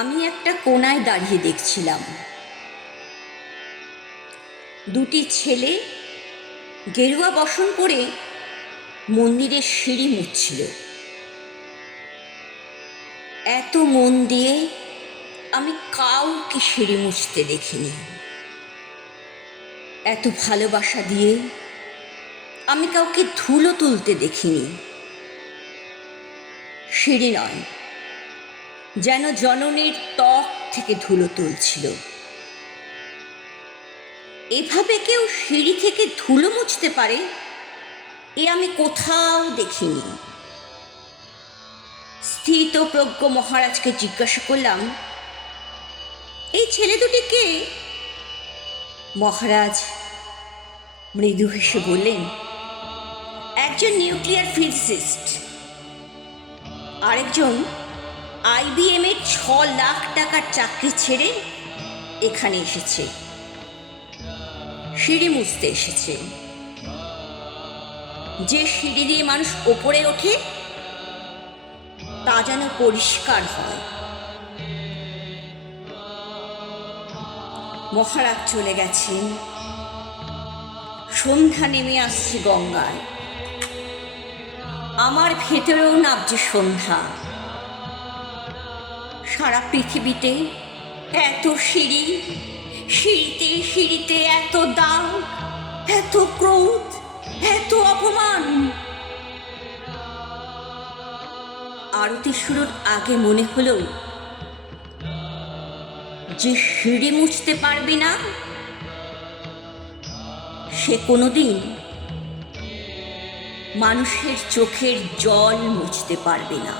আমি একটা কোণায় দাঁড়িয়ে দেখছিলাম দুটি ছেলে গেরুয়া বসন পরে মন্দিরের সিঁড়ি মুছছিল। এত মন দিয়ে আমি কাউকে সিঁড়ি মুছতে দেখিনি। এত ভালোবাসা দিয়ে আমি কাউকে ধুলো তুলতে দেখিনি। সিঁড়ি নয়, যেন জননীর ত্বক থেকে ধুলো তুলছিল। এভাবে কেউ সিঁড়ি থেকে ধুলো মুছতে পারে এ আমি কোথাও দেখিনি। স্থিতপ্রজ্ঞ মহারাজকে জিজ্ঞাসা করলাম, এই ছেলে দুটি কে? মহারাজ মৃদু হেসে বললেন, একজন নিউক্লিয়ার ফিজিসিস্ট, আরেকজন IBM এর 6 লাখ টাকার চাকরি ছেড়ে এখানে এসেছে, সিঁড়ি মুছতে এসেছে। যে সিঁড়ি দিয়ে মানুষ ওপরে ওঠে তা যেন পরিষ্কার হয়। মহারাজ চলে গেছেন। সন্ধ্যা নেমে আসছে গঙ্গায়। আমার ভেতরেও নামছে সন্ধ্যা। সারা পৃথিবীতে এত সিঁড়ি, সিঁড়িতে সিঁড়িতে এত দাগ, এত ক্রোধ, এত অপমান। আরতি শুরুর আগে মনে হলো, যে সিঁড়ি মুছতে পারবে না সে কোনোদিন মানুষের চোখের জল মুছতে পারবে না।